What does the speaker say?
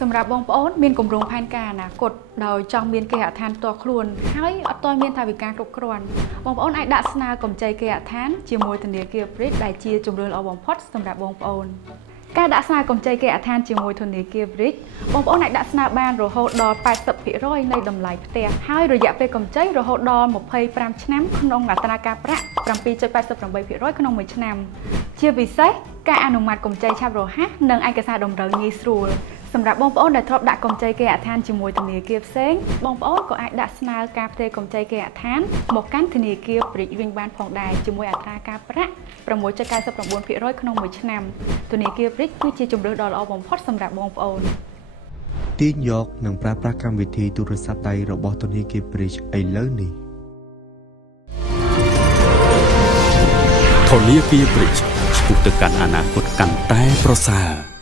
សម្រាប់បងប្អូនមានគម្រោងផែនការអនាគតដោយចង់មានគេហដ្ឋានផ្ទាល់ខ្លួនហើយអត់ទាន់មានថវិកាគ្រប់គ្រាន់បងប្អូនអាចដាក់ស្នើកម្ចីគេហដ្ឋានជាមួយធនាគារ Bridge ដែលជាជម្រើសល្អបំផុតសម្រាប់បងប្អូនការដាក់ស្នើកម្ចីគេហដ្ឋានជាមួយធនាគារ Bridge បងប្អូនអាចដាក់ស្នើបានរហូតដល់ 80% នៃតម្លៃផ្ទះហើយរយៈពេលកម្ចីរហូតដល់25ឆ្នាំក្នុងអត្រាការប្រាក់ 7.88% ក្នុងមួយឆ្នាំជាពិសេសការអនុម័តកម្ចីឆាប់រហ័សនិងឯកសារតម្រូវងាយស្រួលសម្រាប់បងប្អូនដែលធ្លាប់ដាក់កម្ចីគេហដ្ឋានជាមួយធនាគារផ្សេងបងប្អូនក៏អាចដាក់ស្នើការផ្ទេរកម្ចីគេហដ្ឋានមកកាន់ធនាគារ Bridge វិញបានផងដែរជាមួយអត្រាការប្រាក់ 6.99% ក្នុងមួយឆ្នាំធនាគារ Bridge គឺជាជម្រើសដ៏ល្អបំផុតសម្រាប់បងប្អូនទាញយកនិងប្រើប្រាស់កម្មវិធីទូរស័ព្ទដៃរបស់ធនាគារ Bridge ឥឡូវនេះធនាគារ Bridge ឆ្ពោះទៅកាន់អនាគតកាន់តែប្រសើរ